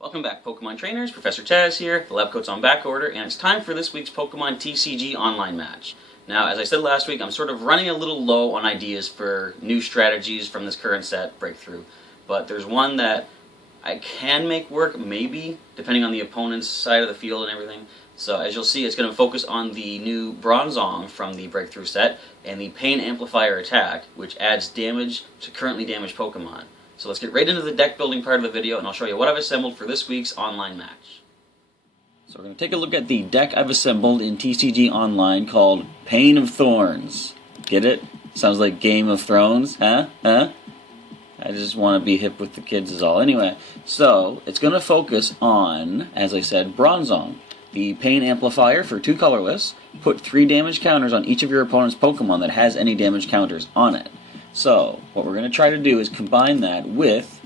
Welcome back, Pokemon trainers. Professor Taz here. The lab coat's on back order, and it's time for this week's Pokemon TCG online match. Now, as I said last week, I'm sort of running a little low on ideas for new strategies from this current set, Breakthrough. But there's one that I can make work, maybe, depending on the opponent's side of the field and everything. So, as you'll see, it's going to focus on the new Bronzong from the Breakthrough set, and the Pain Amplifier attack, which adds damage to currently damaged Pokemon. So let's get right into the deck building part of the video, and I'll show you what I've assembled for this week's online match. So we're going to take a look at the deck I've assembled in TCG Online called Pain of Thorns. Get it? Sounds like Game of Thrones, huh? I just want to be hip with the kids is all. Anyway, so it's going to focus on, as I said, Bronzong. The Pain Amplifier for 2 colorless. Put 3 damage counters on each of your opponent's Pokemon that has any damage counters on it. So, what we're going to try to do is combine that with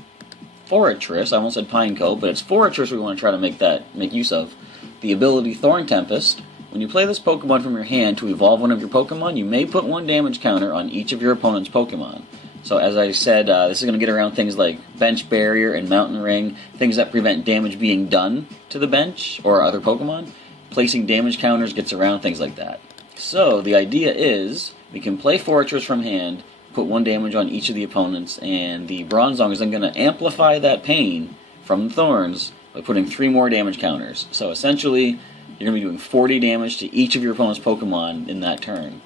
Forretress. I almost said Pineco, but it's Forretress we want to try to make use of. The ability Thorn Tempest. When you play this Pokemon from your hand to evolve one of your Pokemon, you may put 1 damage counter on each of your opponent's Pokemon. So, as I said, this is going to get around things like Bench Barrier and Mountain Ring, things that prevent damage being done to the bench or other Pokemon. Placing damage counters gets around things like that. So, the idea is we can play Forretress from hand, put 1 damage on each of the opponents, and the Bronzong is then going to amplify that pain from the Thorns by putting 3 more damage counters. So essentially, you're going to be doing 40 damage to each of your opponent's Pokemon in that turn.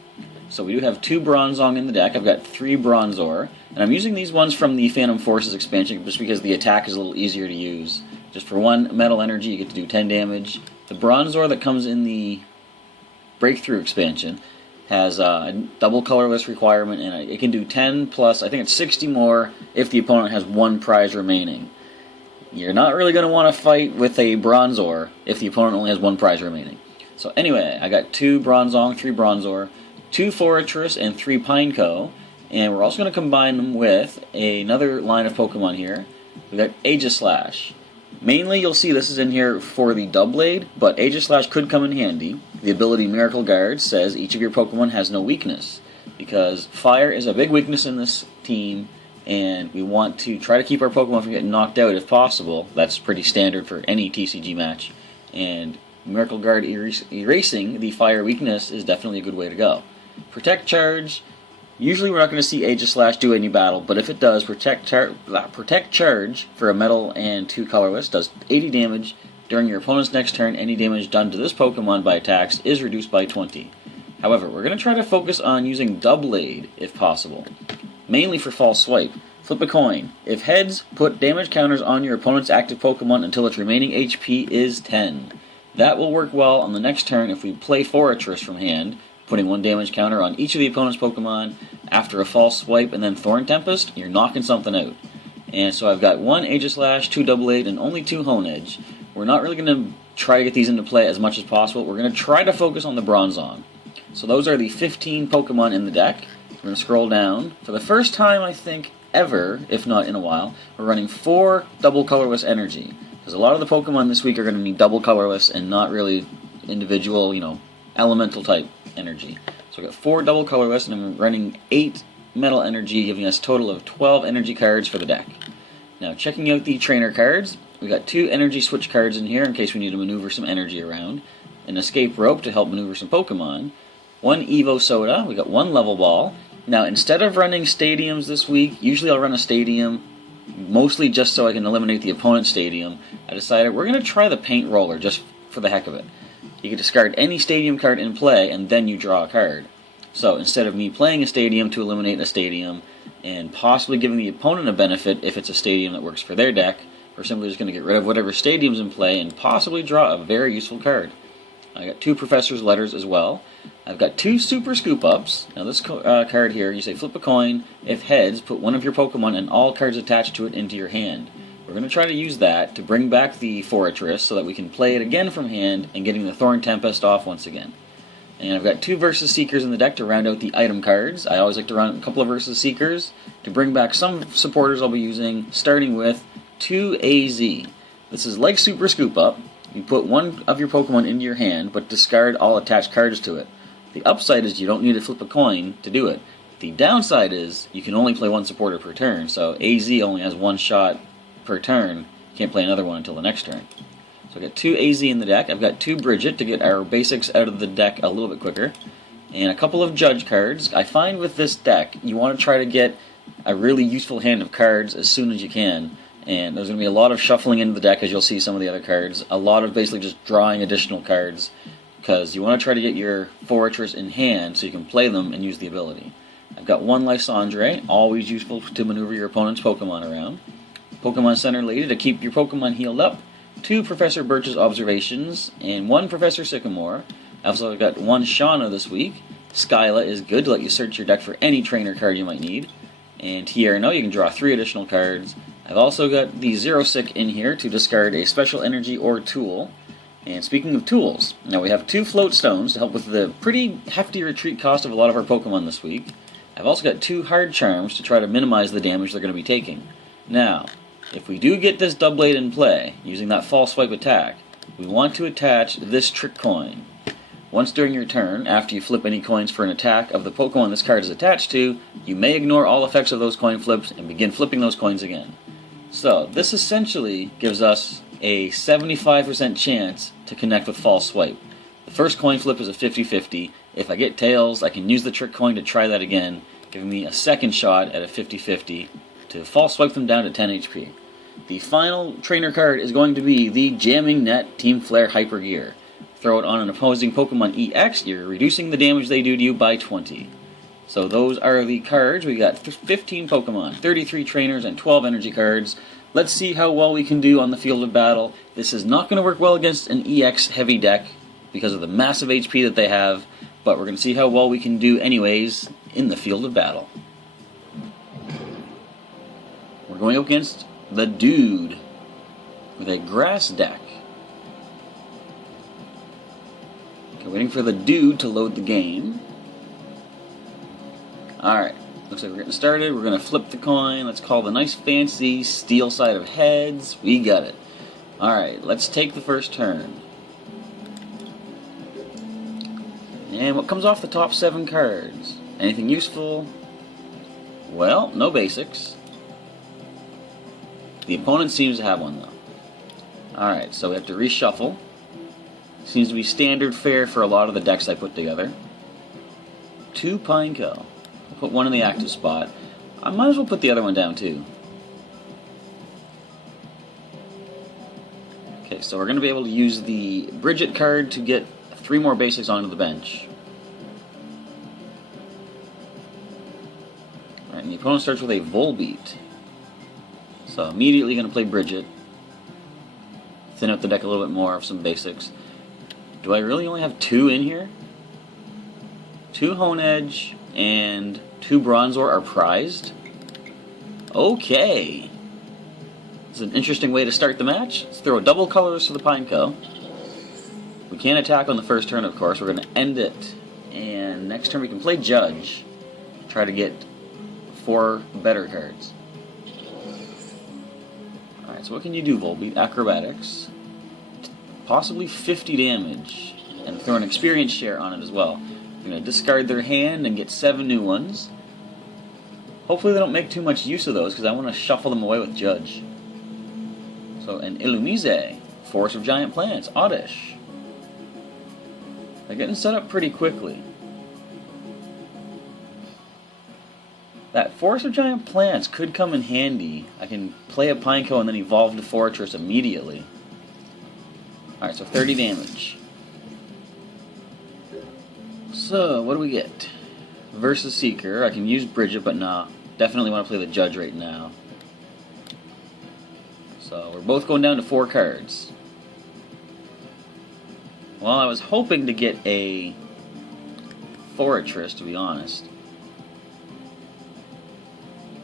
So we do have 2 Bronzong in the deck. I've got 3 Bronzor, and I'm using these ones from the Phantom Forces expansion just because the attack is a little easier to use. Just for 1 metal energy, you get to do 10 damage. The Bronzor that comes in the Breakthrough expansion has a double colorless requirement, and it can do 10 plus, I think it's 60 more if the opponent has 1 prize remaining. You're not really going to want to fight with a Bronzor if the opponent only has 1 prize remaining. So anyway, I got 2 Bronzong, 3 Bronzor, 2 Forretress, and 3 Pineco, and we're also going to combine them with another line of Pokemon here. We got Aegislash. Mainly, you'll see this is in here for the Doublade, but Aegislash could come in handy. The ability Miracle Guard says each of your Pokemon has no weakness, because fire is a big weakness in this team, and we want to try to keep our Pokemon from getting knocked out if possible. That's pretty standard for any TCG match, and Miracle Guard erasing the fire weakness is definitely a good way to go. Protect Charge. Usually we're not going to see Aegislash do any battle, but if it does, Protect Charge for a metal and 2 colorless does 80 damage. During your opponent's next turn, any damage done to this Pokemon by attacks is reduced by 20. However, we're going to try to focus on using Doublade if possible, mainly for False Swipe. Flip a coin. If heads, put damage counters on your opponent's active Pokemon until its remaining HP is 10. That will work well on the next turn if we play Forretress from hand, putting 1 damage counter on each of the opponent's Pokemon. After a False Swipe and then Thorn Tempest, you're knocking something out. And so I've got 1 Aegislash, 2 Doublade, and only 2 Honedge. We're not really going to try to get these into play as much as possible. We're going to try to focus on the Bronzong. So those are the 15 Pokemon in the deck. We're going to scroll down. For the first time, I think, ever, if not in a while, we're running 4 double colorless energy. Because a lot of the Pokemon this week are going to need double colorless and not really individual, elemental type energy. So I've got 4 double colorless, and I'm running 8 metal energy, giving us a total of 12 energy cards for the deck. Now, checking out the trainer cards, we got 2 energy switch cards in here in case we need to maneuver some energy around. An escape rope to help maneuver some Pokemon. 1 Evo Soda, we got 1 level ball. Now, instead of running stadiums this week, usually I'll run a stadium, mostly just so I can eliminate the opponent's stadium. I decided we're going to try the paint roller just for the heck of it. You can discard any stadium card in play, and then you draw a card. So instead of me playing a stadium to eliminate a stadium, and possibly giving the opponent a benefit if it's a stadium that works for their deck, we're simply just going to get rid of whatever stadium's in play and possibly draw a very useful card. I got 2 Professor's Letters as well. I've got 2 Super Scoop Ups. Now this card here, you say flip a coin. If heads, put 1 of your Pokemon and all cards attached to it into your hand. We're going to try to use that to bring back the Forretress so that we can play it again from hand and getting the Thorn Tempest off once again. And I've got 2 Versus Seekers in the deck to round out the item cards. I always like to run a couple of Versus Seekers to bring back some supporters I'll be using, starting with 2 AZ. This is like Super Scoop Up. You put 1 of your Pokemon into your hand, but discard all attached cards to it. The upside is you don't need to flip a coin to do it. The downside is you can only play 1 supporter per turn, so AZ only has 1 shot per turn, Can't play another one until the next turn. So I got 2 AZ in the deck. I've got 2 Bridget to get our basics out of the deck a little bit quicker. And a couple of Judge cards. I find with this deck, you want to try to get a really useful hand of cards as soon as you can. And there's going to be a lot of shuffling into the deck, as you'll see some of the other cards. A lot of basically just drawing additional cards, because you want to try to get your Forretress in hand so you can play them and use the ability. I've got 1 Lysandre, always useful to maneuver your opponent's Pokemon around. Pokemon Center Lady to keep your Pokemon healed up. 2 Professor Birch's Observations, and 1 Professor Sycamore. I've also got 1 Shauna this week. Skyla is good to let you search your deck for any trainer card you might need. And Tierno, you can draw 3 additional cards. I've also got the Zero Sick in here to discard a special energy or tool. And speaking of tools, now we have 2 Float Stones to help with the pretty hefty retreat cost of a lot of our Pokemon this week. I've also got 2 Hard Charms to try to minimize the damage they're going to be taking. Now, if we do get this Doublade in play, using that False Swipe attack, we want to attach this Trick Coin. Once during your turn, after you flip any coins for an attack of the Pokemon this card is attached to, you may ignore all effects of those coin flips and begin flipping those coins again. So, this essentially gives us a 75% chance to connect with False Swipe. The first coin flip is a 50-50. If I get Tails, I can use the Trick Coin to try that again, giving me a second shot at a 50-50 to False Swipe them down to 10 HP. The final trainer card is going to be the Jamming Net Team Flare Hyper Gear. Throw it on an opposing Pokemon EX, you're reducing the damage they do to you by 20. So those are the cards. We got 15 Pokemon, 33 trainers, and 12 energy cards. Let's see how well we can do on the field of battle. This is not going to work well against an EX heavy deck because of the massive HP that they have, but we're going to see how well we can do anyways in the field of battle. We're going up against the Dude with a grass deck. Okay, waiting for the Dude to load the game. Alright, looks like we're getting started. We're going to flip the coin. Let's call the nice fancy steel side of heads. We got it. Alright, let's take the first turn. And what comes off the top 7 cards? Anything useful? Well, no basics. The opponent seems to have one though. Alright, so we have to reshuffle. Seems to be standard fare for a lot of the decks I put together. 2 Pineco. I'll put 1 in the active spot. I might as well put the other one down too. Okay, so we're going to be able to use the Bridget card to get 3 more basics onto the bench. Alright, and the opponent starts with a Volbeat. So immediately going to play Bridget. Thin out the deck a little bit more of some basics. Do I really only have 2 in here? 2 Honedge and 2 Bronzor are prized? Okay. This is an interesting way to start the match. Let's throw double colors to the Pineco. We can't attack on the first turn, of course. We're going to end it. And next turn we can play Judge. Try to get 4 better cards. Alright, so what can you do, Volbeat? Acrobatics. Possibly 50 damage. And throw an experience share on it as well. You're going to discard their hand and get 7 new ones. Hopefully they don't make too much use of those, because I want to shuffle them away with Judge. So, an Illumise. Forest of Giant Plants. Oddish. They're getting set up pretty quickly. That Forest of Giant Plants could come in handy. I can play a Pineco and then evolve to Forretress immediately. Alright, so 30 damage. So, what do we get? Versus Seeker. I can use Bridget, but nah. Definitely want to play the Judge right now. So, we're both going down to 4 cards. Well, I was hoping to get a Forretress, to be honest.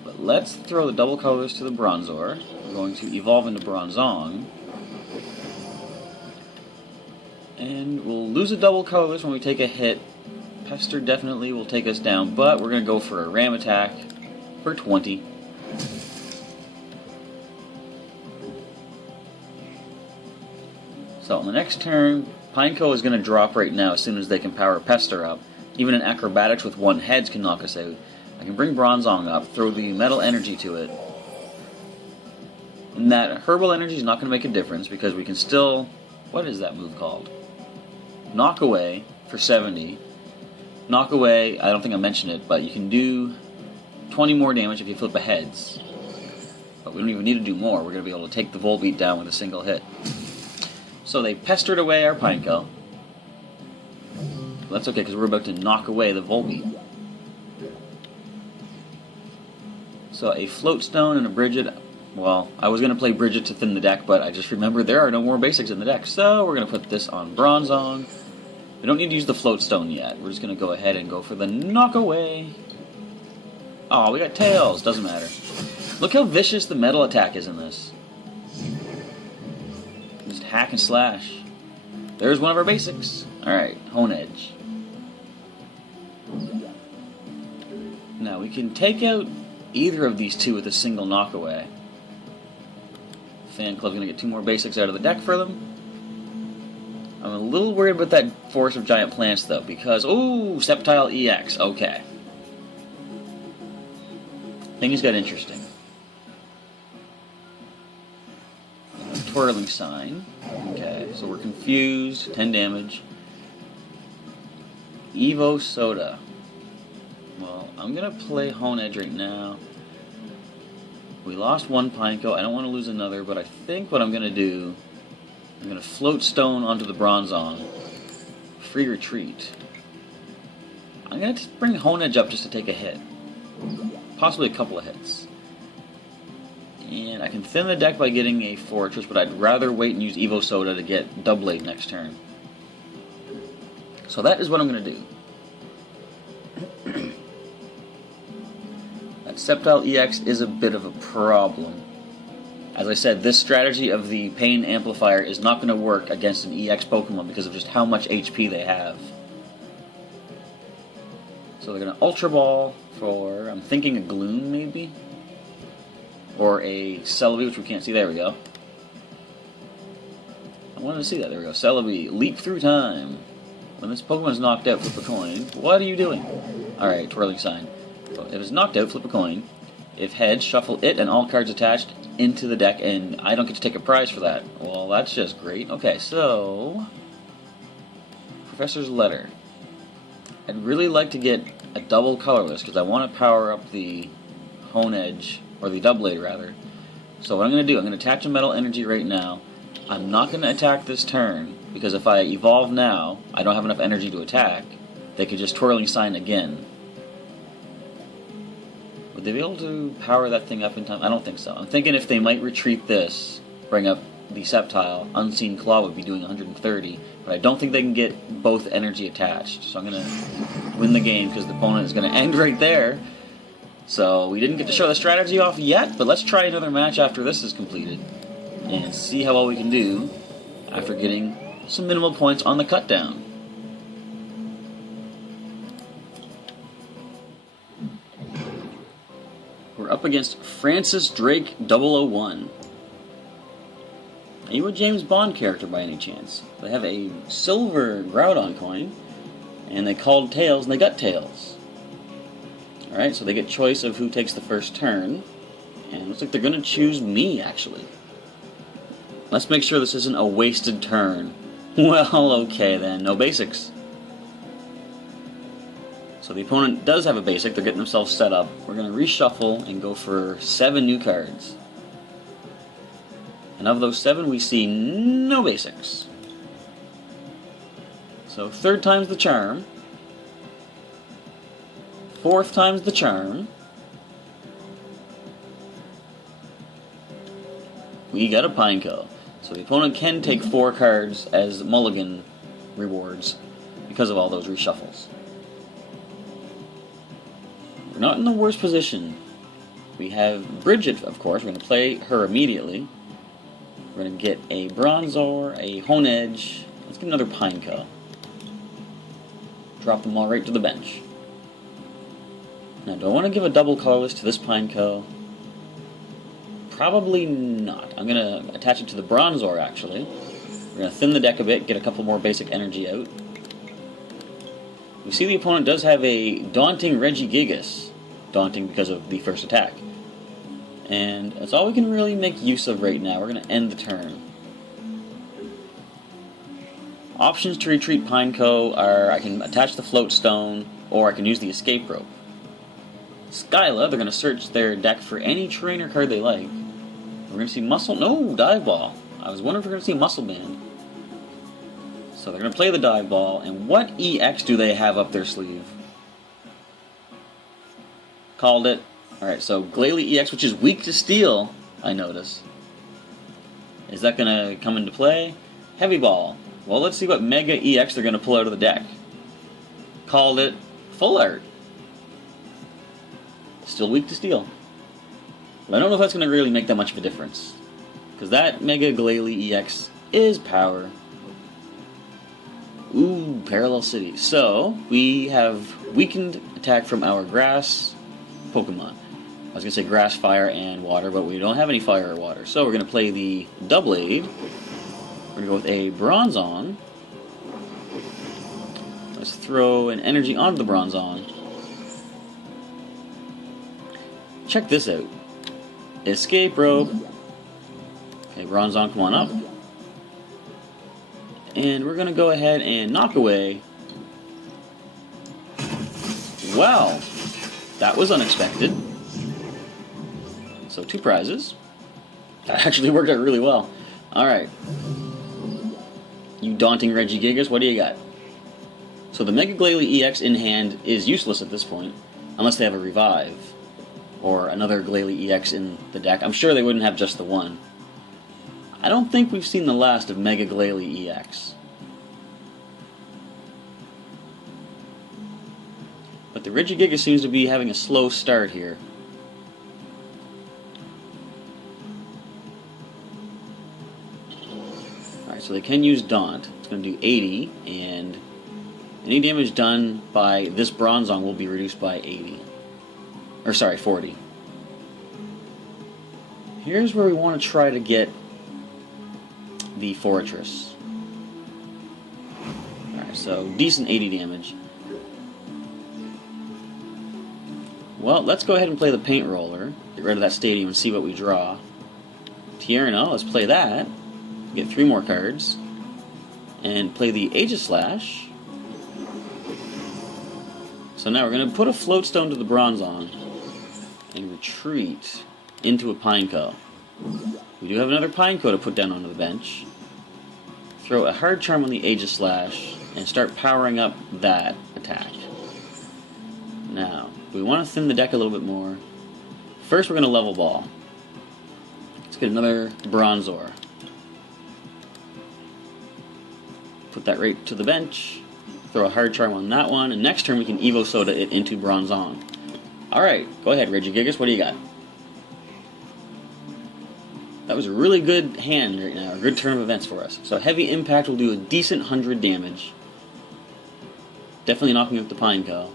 But let's throw the double colors to the Bronzor. We're going to evolve into Bronzong. And we'll lose a double colors when we take a hit. Pester definitely will take us down, but we're going to go for a Ram attack for 20. So on the next turn, Pineco is going to drop right now as soon as they can power Pester up. Even an Acrobatics with 1 heads can knock us out. I can bring Bronzong up, throw the Metal Energy to it. And that Herbal Energy is not going to make a difference because we can still... What is that move called? Knock Away for 70. Knock Away, I don't think I mentioned it, but you can do 20 more damage if you flip a heads. But we don't even need to do more. We're going to be able to take the Volbeat down with a single hit. So they pestered away our Pineco. That's okay because we're about to knock away the Volbeat. So a Floatstone and a Bridget. Well, I was going to play Bridget to thin the deck, but I just remembered there are no more basics in the deck. So we're going to put this on Bronzong. We don't need to use the Floatstone yet. We're just going to go ahead and go for the Knock Away. Oh, we got Tails. Doesn't matter. Look how vicious the metal attack is in this. Just hack and slash. There's one of our basics. Alright, Hone Edge. Now we can take out either of these two with a single knockaway. Fan Club's going to get 2 more basics out of the deck for them. I'm a little worried about that Forest of Giant Plants though, because, ooh, Glailie-EX, okay. Things got interesting. Twirling Sign, okay, so we're confused, 10 damage. Evo Soda. Well, I'm going to play Hone Edge right now. We lost one Pineco. I don't want to lose another, but I think what I'm going to do, I'm going to Float Stone onto the Bronzong. Free Retreat. I'm going to bring Hone Edge up just to take a hit. Possibly a couple of hits. And I can thin the deck by getting a Forretress, but I'd rather wait and use Evo Soda to get Doublade next turn. So that is what I'm going to do. That Glailie-EX is a bit of a problem. As I said, this strategy of the Pain Amplifier is not going to work against an EX Pokemon because of just how much HP they have. So they're going to Ultra Ball for, I'm thinking a Gloom maybe? Or a Celebi, which we can't see. There we go. I wanted to see that. There we go. Celebi, Leap Through Time. When this Pokemon is knocked out, flip a coin. What are you doing? Alright, Twirling Sign. So if it's knocked out, flip a coin. If heads, shuffle it and all cards attached into the deck, and I don't get to take a prize for that. Well, that's just great. Okay, so... Professor's Letter. I'd really like to get a double colorless, because I want to power up the Hone Edge, or the Doublade rather. So what I'm going to do, I'm going to attach a Metal Energy right now. I'm not going to attack this turn, because if I evolve now, I don't have enough energy to attack. They could just Twirling Sign again. Would they be able to power that thing up in time? I don't think so. I'm thinking if they might retreat this, bring up the Sceptile, Unseen Claw would be doing 130, but I don't think they can get both energy attached. So I'm going to win the game because the opponent is going to end right there. So we didn't get to show the strategy off yet, but let's try another match after this is completed and see how well we can do after getting some minimal points on the cut down. We're up against Francis Drake 001. Are you a James Bond character by any chance? They have a silver Groudon coin, and they called Tails, and they got Tails. Alright, so they get choice of who takes the first turn, and it looks like they're going to choose me, actually. Let's make sure this isn't a wasted turn. Well, okay then, no basics. So the opponent does have a basic, they're getting themselves set up. We're going to reshuffle and go for 7 new cards. And of those 7, we see no basics. So 3rd time's the charm. 4th time's the charm. We got a Pineco. So the opponent can take 4 cards as mulligan rewards because of all those reshuffles. We're not in the worst position. We have Bridget, of course. We're going to play her immediately. We're going to get a Bronzor, a Hone Edge. Let's get another Pineco. Drop them all right to the bench. Now, do I want to give a double colorless to this Pineco? Probably not. I'm going to attach it to the Bronzor, actually. We're going to thin the deck a bit, get a couple more basic energy out. We see the opponent does have a Daunting Regigigas. Daunting because of the first attack. And that's all we can really make use of right now. We're going to end the turn. Options to retreat Pineco are I can attach the float stone, or I can use the escape rope. Skyla, they're going to search their deck for any trainer card they like. We're going to see Muscle... No, Dive Ball. I was wondering if we're going to see Muscle Band. So they're going to play the Dive Ball, and what EX do they have up their sleeve? Called it. Alright, so Glailie-EX, which is weak to steel, I notice. Is that going to come into play? Heavy Ball. Well, let's see what Mega EX they're going to pull out of the deck. Called it. Full Art. Still weak to steel. But I don't know if that's going to really make that much of a difference. Because that Mega Glailie-EX is power. Ooh, Parallel City. So, we have weakened attack from our grass Pokemon. I was going to say grass, fire, and water, but we don't have any fire or water. So we're going to play the Doublade. We're going to go with a Bronzong. Let's throw an energy onto the Bronzong. Check this out. Escape rope. Okay, Bronzong, come on up. And we're going to go ahead and knock away. Wow, that was unexpected. So 2 prizes. That actually worked out really well. Alright. You daunting Regigigas, what do you got? So the Mega Glailie-EX in hand is useless at this point, unless they have a Revive. Or another Glailie-EX in the deck. I'm sure they wouldn't have just the one. I don't think we've seen the last of Mega Glailie-EX. But the Regigigas seems to be having a slow start here. Alright, so they can use Daunt. It's going to do 80, and any damage done by this Bronzong will be reduced by 80. Or sorry, 40. Here's where we want to try to get the Forretress. Alright, so decent 80 damage. Well, let's go ahead and play the Paint Roller. Get rid of that Stadium and see what we draw. Tierno, let's play that. Get 3 more cards. And play the Aegislash. So now we're going to put a Float Stone to the Bronzong and retreat into a Pineco. We do have another Pineco to put down onto the bench. Throw a Hard Charm on the Aegislash and start powering up that attack. Now, we want to thin the deck a little bit more. First we're going to level ball. Let's get another Bronzor. Put that right to the bench. Throw a Hard Charm on that one, and next turn we can Evo Soda it into Bronzong. Alright, go ahead Regigigas, what do you got? That was a really good hand right now, a good turn of events for us. So Heavy Impact will do a decent 100 damage. Definitely knocking out the Pineco.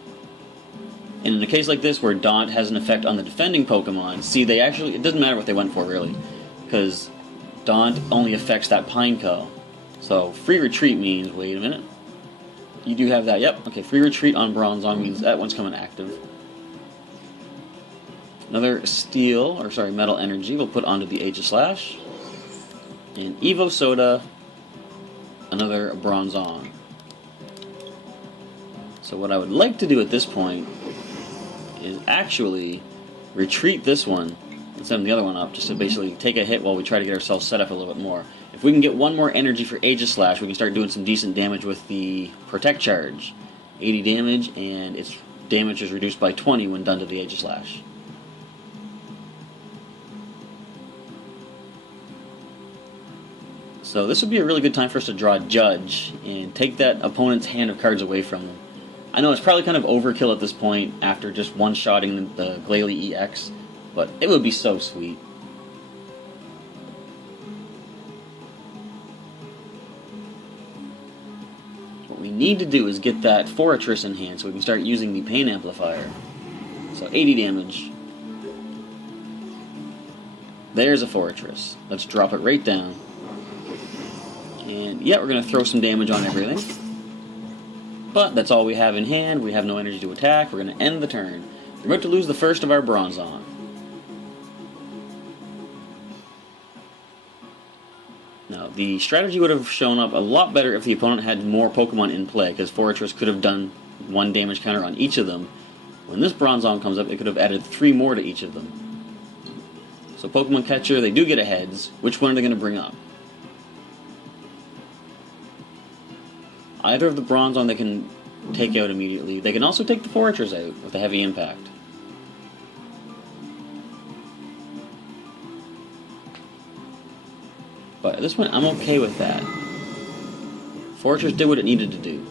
And in a case like this where Daunt has an effect on the defending Pokemon, see they actually, it doesn't matter what they went for really, because Daunt only affects that Pineco. So free retreat means, wait a minute, you do have that, yep, okay, free retreat on Bronzong means that one's coming active. Another steel, or sorry, metal energy we'll put onto the Aegislash. And Evo Soda, another Bronzong. So what I would like to do at this point is actually retreat this one and send the other one up, just to basically take a hit while we try to get ourselves set up a little bit more. If we can get 1 more energy for Aegislash, we can start doing some decent damage with the Protect Charge. 80 damage, and its damage is reduced by 20 when done to the Aegislash. So this would be a really good time for us to draw Judge and take that opponent's hand of cards away from them. I know it's probably kind of overkill at this point after just one-shotting the Glailie-EX, but it would be so sweet. What we need to do is get that Forretress in hand so we can start using the Pain Amplifier. So 80 damage. There's a Forretress. Let's drop it right down. And yeah, we're going to throw some damage on everything. But that's all we have in hand. We have no energy to attack. We're going to end the turn. We're about to lose the first of our Bronzong. the strategy would have shown up a lot better if the opponent had more Pokemon in play, because Forretress could have done 1 damage counter on each of them. When this Bronzong comes up, it could have added 3 more to each of them. So Pokemon Catcher, they do get a heads. Which one are they going to bring up? Either of the Bronzong they can take out immediately. They can also take the Forretress out with a heavy impact. But at this point, I'm okay with that. Forretress did what it needed to do.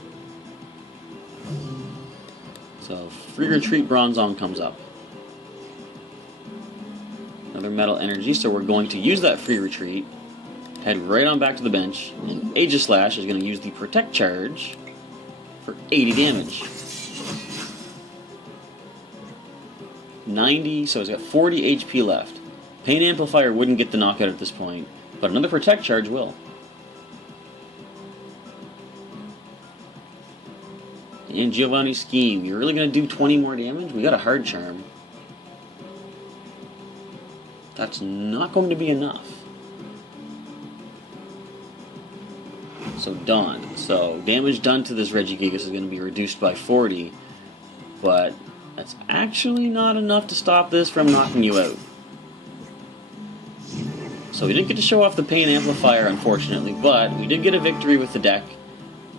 So, Free Retreat Bronzong comes up. Another Metal Energy, so we're going to use that Free Retreat, head right on back to the bench, and Aegislash is going to use the Protect Charge for 80 damage. 90, so it's got 40 HP left. Pain Amplifier wouldn't get the knockout at this point, but another Protect Charge will. And Giovanni Scheme, you're really going to do 20 more damage? We got a Hard Charm. That's not going to be enough. So Dawn. So damage done to this Regigigas is going to be reduced by 40, but that's actually not enough to stop this from knocking you out. So we didn't get to show off the Pain Amplifier, unfortunately, but we did get a victory with the deck,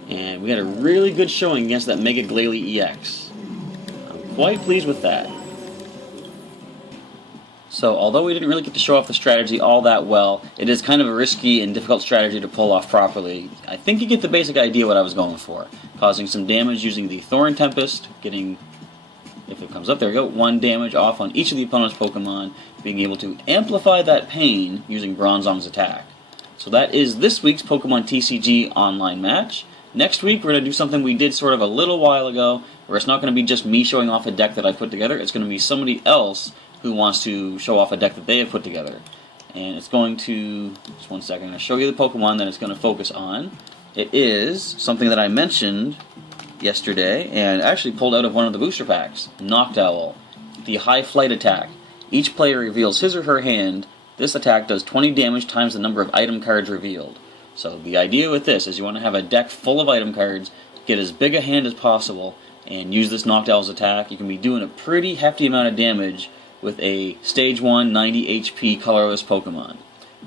and we had a really good showing against that Mega Glailie-EX. I'm quite pleased with that. So although we didn't really get to show off the strategy all that well, it is kind of a risky and difficult strategy to pull off properly. I think you get the basic idea what I was going for. Causing some damage using the Thorn Tempest, getting, if it comes up, there we go, 1 damage off on each of the opponent's Pokemon, being able to amplify that pain using Bronzong's attack. So that is this week's Pokemon TCG online match. Next week we're going to do something we did sort of a little while ago, where it's not going to be just me showing off a deck that I put together, it's going to be somebody else who wants to show off a deck that they have put together. And it's going to, just one second, I'm going to show you the Pokemon that it's going to focus on. It is something that I mentioned yesterday, and actually pulled out of one of the booster packs. Noctowl, the High Flight attack. Each player reveals his or her hand. This attack does 20 damage times the number of item cards revealed. So the idea with this is you want to have a deck full of item cards, get as big a hand as possible, and use this Noctowl's attack. You can be doing a pretty hefty amount of damage with a Stage 1 90 HP colorless Pokemon.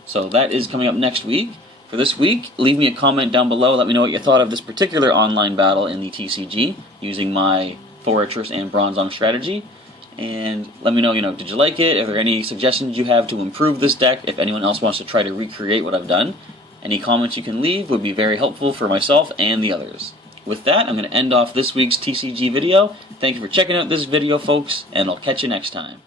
So that is coming up next week. For this week, leave me a comment down below. Let me know what you thought of this particular online battle in the TCG using my Forretress and Bronzong strategy. And let me know, did you like it? Are there any suggestions you have to improve this deck? If anyone else wants to try to recreate what I've done, any comments you can leave would be very helpful for myself and the others. With that, I'm going to end off this week's TCG video. Thank you for checking out this video, folks, and I'll catch you next time.